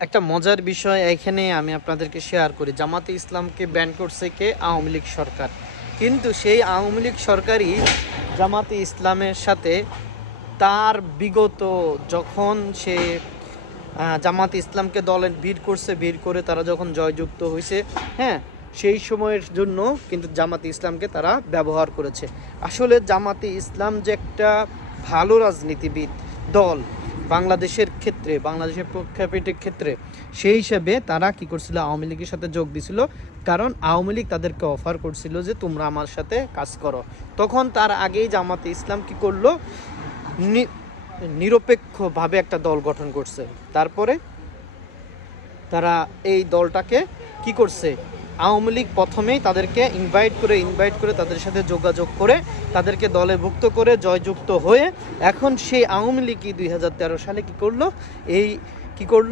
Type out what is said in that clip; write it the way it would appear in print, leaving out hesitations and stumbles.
একটা মজার বিষয় এখানে আমি আপনাদেরকে শেয়ার করি। জামাতে ইসলামকে ব্যান করছে কে? আওয়ামী লীগ সরকার। কিন্তু সেই আওয়ামী লীগ সরকারই জামাতে ইসলামের সাথে তার বিগত যখন সে জামাতে ইসলামকে দলে ভিড় করছে, ভিড় করে তারা যখন জয়যুক্ত হয়েছে, হ্যাঁ, সেই সময়ের জন্য কিন্তু জামাতে ইসলামকে তারা ব্যবহার করেছে। আসলে জামাতে ইসলাম যে একটা ভালো রাজনীতিবিদ দল বাংলাদেশের ক্ষেত্রে, বাংলাদেশের প্রেক্ষাপটের ক্ষেত্রে, সেই হিসেবে তারা কি করছিল, আওয়ামী লীগের সাথে যোগ দিছিল। কারণ আওয়ামী লীগ তাদেরকে অফার করছিল যে তোমরা আমার সাথে কাজ করো। তখন তার আগেই জামাতে ইসলাম কি করলো, নিরপেক্ষভাবে একটা দল গঠন করছে। তারপরে তারা এই দলটাকে কি করছে, আওয়ামী লীগ প্রথমেই তাদেরকে ইনভাইট করে তাদের সাথে যোগাযোগ করে তাদেরকে দলে ভুক্ত করে জয়যুক্ত হয়ে এখন সেই আওয়ামী লীগই 2013 সালে কি করলো, এই কি করলো